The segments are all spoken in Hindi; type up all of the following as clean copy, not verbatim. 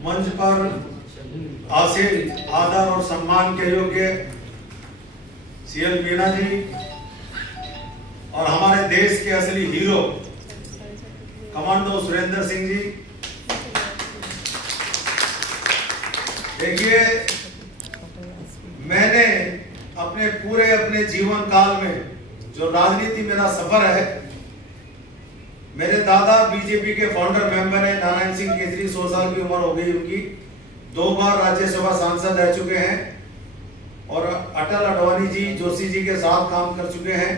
मंच पर आसीन आदर और सम्मान के योग्य सीएल मीणा जी और हमारे देश के असली हीरो कमांडो सुरेंद्र सिंह जी। देखिए, मैंने अपने जीवन काल में जो राजनीति मेरा सफर है, मेरे दादा बीजेपी के फाउंडर मेंबर है नारायण सिंह केसरी, 100 साल की उम्र हो गई उनकी, 2 बार राज्यसभा सांसद रह चुके हैं और अटल अडवाणी जी, जोशी जी के साथ काम कर चुके हैं।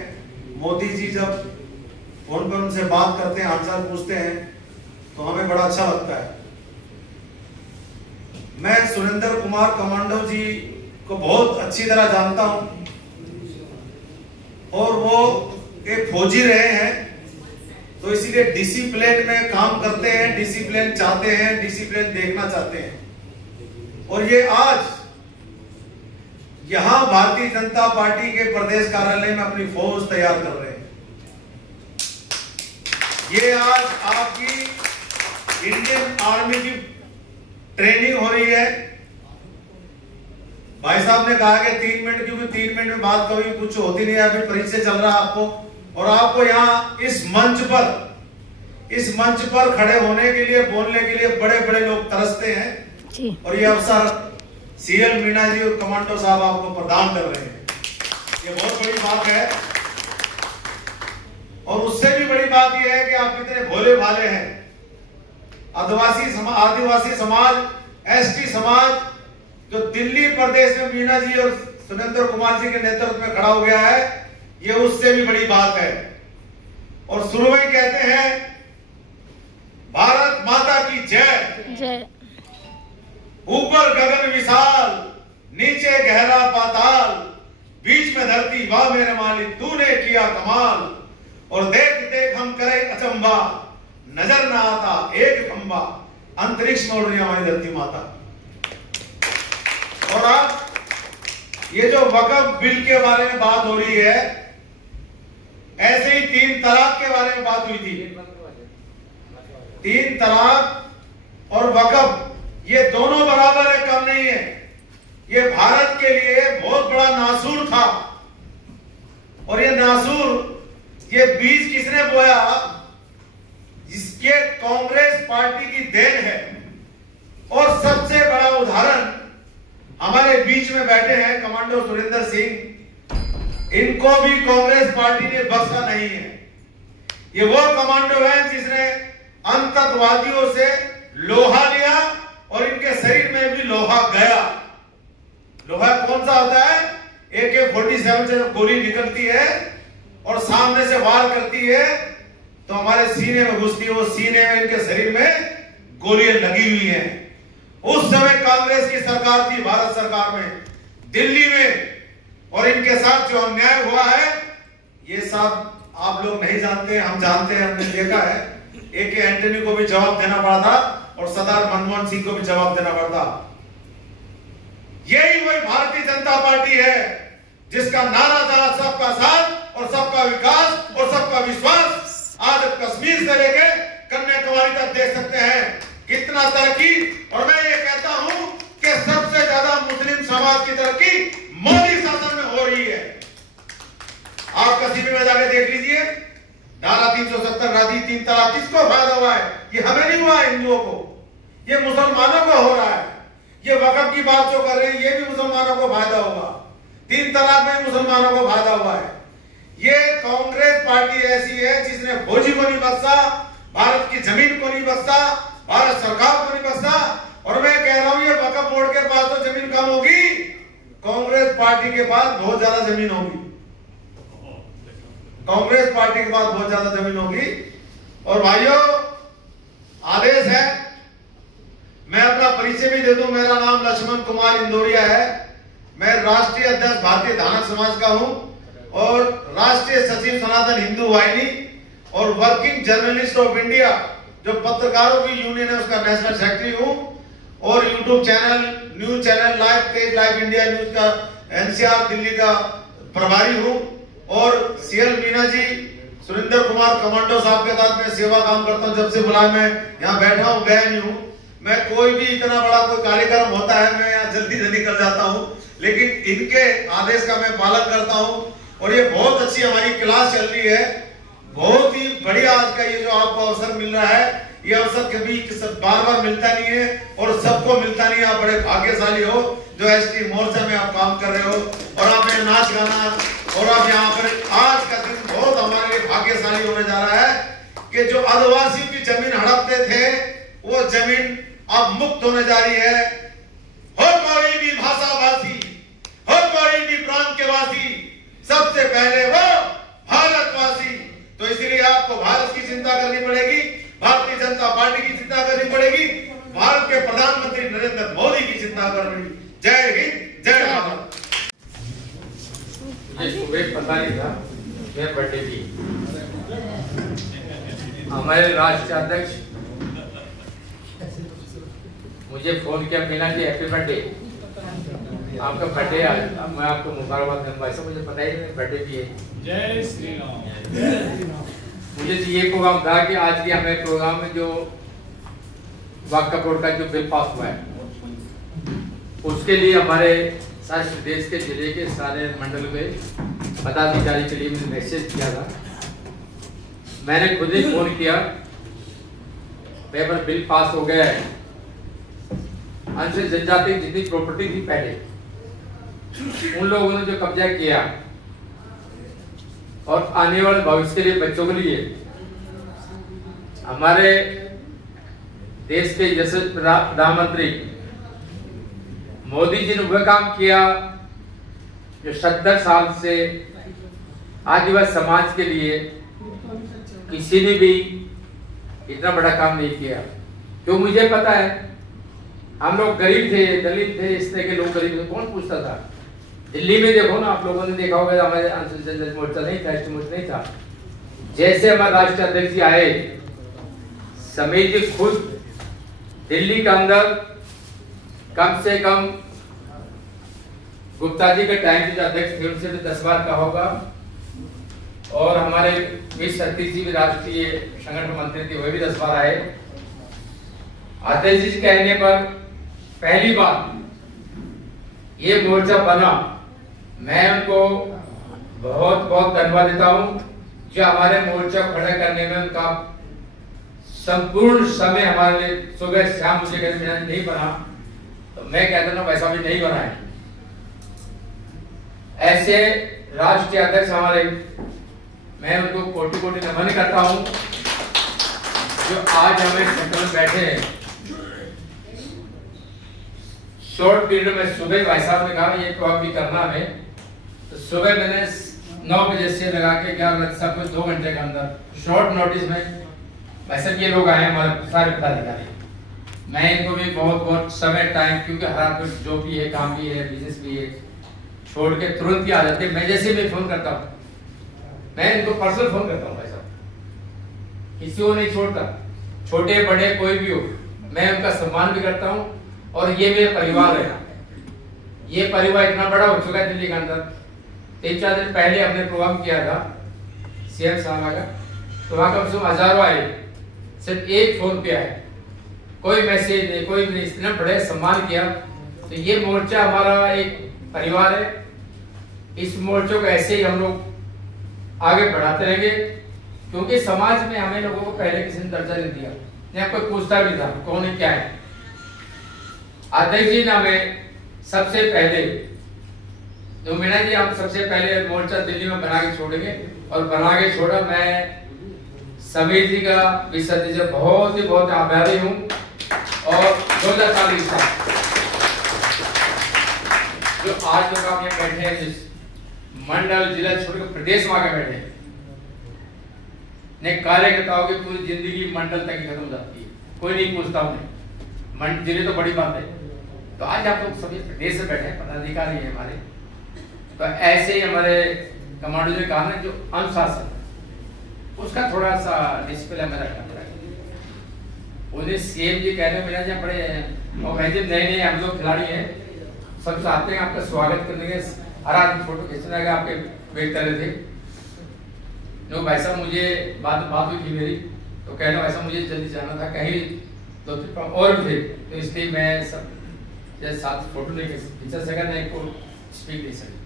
मोदी जी जब फोन पर उनसे बात करते हैं, हालचाल पूछते हैं तो हमें बड़ा अच्छा लगता है। मैं सुरेंद्र कुमार कमांडो जी को बहुत अच्छी तरह जानता हूं और वो एक फौजी रहे हैं, तो इसीलिए डिसिप्लिन में काम करते हैं, डिसिप्लिन चाहते हैं, डिसिप्लिन देखना चाहते हैं। और ये आज यहां भारतीय जनता पार्टी के प्रदेश कार्यालय में अपनी फौज तैयार कर रहे हैं। ये आज आपकी इंडियन आर्मी की ट्रेनिंग हो रही है। भाई साहब ने कहा कि 3 मिनट, क्योंकि 3 मिनट में बात कभी कुछ होती नहीं है, अभी परिचय चल रहा है आपको, और आपको यहाँ इस मंच पर खड़े होने के लिए, बोलने के लिए बड़े बड़े लोग तरसते हैं और ये अवसर सीएल मीणा जी और कमांडो साहब आपको प्रदान कर रहे हैं। ये बहुत बड़ी बात है और उससे भी बड़ी बात यह है कि आप कितने भोले भाले हैं। आदिवासी समाज, एसटी समाज जो दिल्ली प्रदेश में मीणा जी और सुरेंद्र कुमार जी के नेतृत्व में खड़ा हो गया है, ये उससे भी बड़ी बात है। और शुरू में कहते हैं भारत माता की जय जय। ऊपर गगन विशाल, नीचे गहरा पाताल, बीच में धरती, वाह मेरे मालिक तूने किया कमाल। और देख देख हम करें अचंबा, नजर ना आता एक खंबा, अंतरिक्ष में उड़ रही हमारी धरती माता। और अब ये जो वक्फ बिल के बारे में बात हो रही है, ऐसे ही 3 तलाक के बारे में बात हुई थी। 3 तलाक और वक्फ ये दोनों बराबर है, कम नहीं है। ये भारत के लिए बहुत बड़ा नासूर था और ये नासूर, ये बीज किसने बोया? जिसके कांग्रेस पार्टी की देन है। और सबसे बड़ा उदाहरण हमारे बीच में बैठे हैं कमांडो सुरेंद्र सिंह, इनको भी कांग्रेस पार्टी ने बख्शा नहीं है। ये वो कमांडो है जिसने आतंकवादियों से लोहा लिया और इनके शरीर में भी लोहा गया। लोहा कौन सा होता है? AK-47 से गोली निकलती है और सामने से वार करती है तो हमारे सीने में घुसती है, वो सीने में, इनके शरीर में गोलियां लगी हुई हैं। उस समय कांग्रेस की सरकार थी, भारत सरकार में, दिल्ली में, और इनके साथ जो अन्याय हुआ है ये सब आप लोग नहीं जानते, हम जानते हैं, हमने देखा है। AK एंटनी को भी जवाब देना पड़ा था और सरदार मनमोहन सिंह को भी जवाब देना पड़ता। यही वही भारतीय जनता पार्टी है जिसका नारा था सबका साथ और सबका विकास और सबका विश्वास। आज कश्मीर से लेके कन्याकुमारी तक देख सकते हैं कितना तरक्की। और मैं ये कहता हूं कि सबसे ज्यादा मुस्लिम समाज की तरक्की मोदी शासन में हो रही है। आप कश्मीर में जाके देख लीजिए, धारा 370 राधी 3 तलाक किसको फायदा हुआ है? ये हमें नहीं हुआ, हिंदुओं को, ये मुसलमानों को हो रहा है। ये वक्फ की बात जो कर रहे हैं ये भी मुसलमानों को फायदा होगा, 3 तलाक में मुसलमानों को फायदा हुआ है। ये कांग्रेस पार्टी ऐसी है जिसने फौजी को नहीं बख्शा, भारत की जमीन को नहीं बख्शा, भारत सरकार को नहीं बख्शा। और मैं कह रहा हूं ये वक्फ बोर्ड के पास तो जमीन कम होगी, कांग्रेस पार्टी के पास बहुत ज्यादा जमीन होगी। कांग्रेस पार्टी के पास बहुत ज्यादा जमीन होगी। और भाइयों, आदेश है, मैं अपना परिचय भी दे दूं। मेरा नाम लक्ष्मण कुमार इंदौरिया है। मैं राष्ट्रीय अध्यक्ष भारतीय धानक समाज का हूं और राष्ट्रीय सचिव सनातन हिंदू वाहिनी और वर्किंग जर्नलिस्ट ऑफ इंडिया, जो पत्रकारों की यूनियन है, उसका नेशनल सेक्रेटरी हूं। और YouTube channel, news channel live, Tez live India news का NCR दिल्ली का प्रभारी हूं। और सीएल मीणा जी, सुरेंद्र कुमार कमांडो साहब के साथ मैं सेवा काम करता हूं। जब से बुलाया मैं यहाँ बैठा हूं, गया नहीं हूं। मैं कोई भी इतना बड़ा कोई कार्यक्रम होता है मैं यहाँ जल्दी से निकल जाता हूँ, लेकिन इनके आदेश का मैं पालन करता हूँ। और ये बहुत अच्छी हमारी क्लास चल रही है, बहुत ही बढ़िया आज का ये जो आपको अवसर मिल रहा है, ये अवसर कभी बार बार मिलता नहीं है और सबको मिलता नहीं है। आप बड़े भाग्यशाली हो जो एसटी मोर्चा में आप काम कर रहे हो और आप में नाच गाना और आप यहाँ पर आज का दिन बहुत हमारे लिए भाग्यशाली होने जा रहा है कि जो आदिवासियों की जमीन हड़पते थे वो जमीन अब मुक्त होने जा रही है। हो कोई भी भाषा भाषी, हो कोई भी प्रांत के वासी, सबसे पहले वो भारतवासी। तो इसलिए आपको भारत की चिंता करनी पड़ेगी, भारतीय जनता पार्टी की चिंता करनी पड़ेगी, भारत के प्रधानमंत्री नरेंद्र मोदी की चिंता करनी। जय हिंद, जय भारत। मुझे सुबह पता नहीं था मैं बर्थडे की। हमारे राष्ट्रीय अध्यक्ष मुझे फोन किया, मीना जी हैप्पी बर्थडे, आपका बर्थडे आज, मैं आपको मुबारकबाद दूंगा। ऐसा मुझे पता ही नहीं बर्थडे भी है। जय श्री राम। मुझे तो ये प्रोग्राम था कि आज के हमें प्रोग्राम में जो वक्फ बोर्ड का जो बिल पास हुआ है उसके लिए हमारे सारे प्रदेश के जिले के सारे मंडल में पदाधिकारी के लिए मैंने मैसेज किया था। मैंने खुद ही फोन किया, पेपर बिल पास हो गया है। अनुसूचित जनजाति जितनी प्रॉपर्टी थी पहले उन लोगों ने जो कब्जा किया और आने वाले भविष्य के लिए बच्चों के लिए हमारे देश के यशस्वी प्रधानमंत्री मोदी जी ने वह काम किया जो 70 साल से आदिवासी समाज के लिए किसी ने भी इतना बड़ा काम नहीं किया। क्यों मुझे पता है, हम लोग गरीब थे, दलित थे, इस तरह के लोग गरीब थे, कौन पूछता था। दिल्ली में देखो ना, आप लोगों ने देखा होगा हमारे अनुसूचित जनजाति मोर्चा नहीं था, एसटी मोर्चा नहीं था। जैसे हमारे राष्ट्रीय अध्यक्ष जी आए, समीर जी खुद दिल्ली के अंदर कम से कम गुप्ता जी के टाइम के जो अध्यक्ष थे उनसे भी 10 बार का होगा, और हमारे वीर सतीश जी भी राष्ट्रीय संगठन मंत्री थे, वे भी 10 बार आए। अध्यक्ष जी कहने पर पहली बार ये मोर्चा बना, मैं उनको बहुत बहुत धन्यवाद देता हूं जो हमारे मोर्चा खड़ा करने में उनका संपूर्ण समय हमारे लिए सुबह शाम मुझे कहते नहीं बना, तो मैं कहता ना वैसा भी नहीं बना है। ऐसे राष्ट्रीय अध्यक्ष हमारे, मैं उनको कोटि कोटि नमन करता हूं जो आज हमें सेंटर में बैठे हैं। शॉर्ट पीरियड में सुबह भाई साहब ने कहा ये प्रोग्राम भी करना है, तो सुबह मैंने 9 बजे से लगा के 11 बजे सब कुछ 2 घंटे के अंदर शॉर्ट नोटिस में वैसे ये लोग आए हमारे सारे पदाधिकारी, मैं इनको भी बहुत बहुत समय टाइम, क्योंकि हर कुछ जो भी है काम भी है बिजनेस भी है, छोड़ के तुरंत ही आ जाते। मैं जैसे भी फोन करता हूँ, मैं इनको पर्सनल फोन करता हूँ भाई साहब, किसी को नहीं छोड़ता, छोटे बड़े कोई भी हो, मैं उनका सम्मान भी करता हूँ। और ये मेरा परिवार है, ये परिवार इतना बड़ा हो चुका है दिल्ली के अंदर। 3-4 दिन पहले हमने प्रोग्राम किया था सीएम साहब का, तो वहां कम से कम हजारों आए, सिर्फ एक फोन पे आए, कोई मैसेज नहीं, कोई नहीं, इतना बड़े सम्मान किया। तो ये मोर्चा हमारा एक परिवार है, इस मोर्चे को ऐसे ही हम लोग आगे बढ़ाते रहेंगे, क्योंकि समाज में हमें लोगों को पहले किसी ने दर्जा नहीं दिया, या कोई पूछता भी था कौन है क्या है। अध्यक्ष जी ने हमें सबसे पहले, तो मीना जी हम सबसे पहले मोर्चा दिल्ली में बना के छोड़ेंगे, और बना के छोड़ा। मैं समीर जी का भी सती से बहुत ही बहुत आभारी हूँ। और 2040 साल जो आज लोग आप यहाँ बैठे हैं, जिस मंडल जिला छोड़कर प्रदेश में आके बैठे हैं, ने कार्यकर्ताओं की पूरी जिंदगी मंडल तक खत्म हो जाती है, कोई नहीं पूछता उन्हें, जिले तो बड़ी बात है। तो आज आप लोग सभी प्रदेश से बैठे हैं, पदाधिकारी हैं हमारे, तो ऐसे ही हमारे कमांडो ने कहा ना, जो अनुशासन उसका थोड़ा सा डिसिप्लिन में रखना पड़ेगा। उन्हें सीएम जी कहने मिला जब बड़े, और भाई जी नए हम लोग खिलाड़ी हैं, सब चाहते हैं आपका स्वागत करने के, हर आदमी फोटो खींचने का आपके वेट कर रहे थे। नो भाई साहब मुझे बात हुई थी मेरी, तो कहना भाई साहब मुझे जल्दी जाना था, कहीं 2-3 और भी थे, तो इसलिए मैं सब जैसे साथ फोटो लेके खींचा सका नहीं को स्पीक नहीं सका।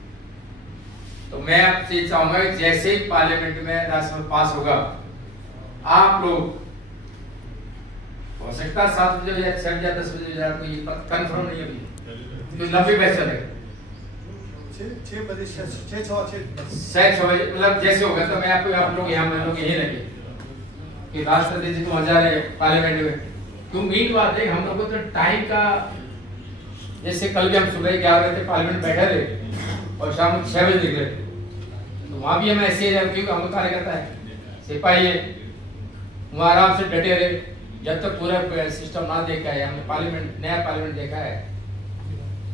तो मैं आपसे चाहूंगा कि जैसे ही पार्लियामेंट में राज्यसभा पास होगा, आप लोग हो सकता 7 बजे या 6 या 10 बजे या कोई कंफर्म नहीं अभी, तो लंबी बहस चलेगी 6 बजे 6 बजे मतलब जैसे होगा। तो मैं आपको आप लोग यहाँ लोग यही लगे कि राष्ट्रपति जी को मजा रहे पार्लियामेंट में। क्यों मेन बात है हम लोग को तो टाइम का, जैसे कल भी हम सुबह 11 बजे पार्लियामेंट बैठे रहे और शाम को 6 बजे निकले, तो वहां भी हम ऐसे ही क्योंकि हम कार्यकर्ता है, सिपाही है, वहां आराम से डटे रहे जब तक पूरा सिस्टम ना देखा है। हमने पार्लियामेंट, नया पार्लियामेंट देखा है,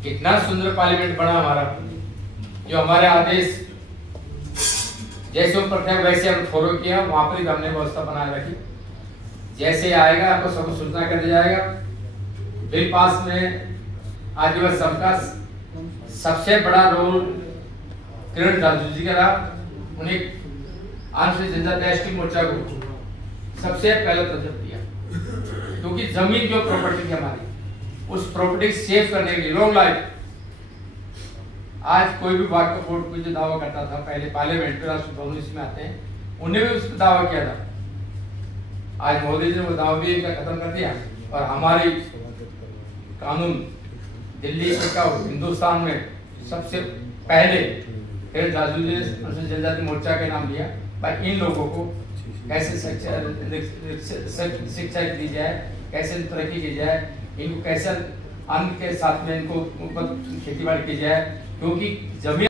कितना सुंदर पार्लियामेंट बना हमारा, जो हमारे आदेश जैसे ऊपर थे वैसे हम फॉलो किया, वहां पर हमने व्यवस्था बना रखी। जैसे आएगा आपको सब सूचना कर दिया जाएगा। बिल पास में आज वह सबका सबसे बड़ा रोल किरण रिजिजू जी का रहा। उन्हें आंध्र जनजाति राष्ट्रीय मोर्चा को सबसे पहले तरजीह दिया, क्योंकि जमीन जो प्रॉपर्टी थी हमारी, उस प्रॉपर्टी सेव करने के लिए लॉन्ग लाइफ। आज कोई भी वाक बोर्ड को जो दावा करता था पहले पार्लियामेंट में, राष्ट्रपति भवन इसमें आते हैं, उन्हें भी उस पर दावा किया था। आज मोदी जी ने वो दावा भी इनका खत्म कर दिया और हमारी कानून दिल्ली का हिंदुस्तान में सबसे पहले फिर रिजिजू जी ने अनुसूचित जनजाति मोर्चा के नाम लिया। भाई इन लोगों को कैसे शिक्षा दी जाए, कैसे तरक्की की जाए, इनको कैसे अन्न के साथ में इनको खेती बाड़ी की जाए, क्योंकि जमीन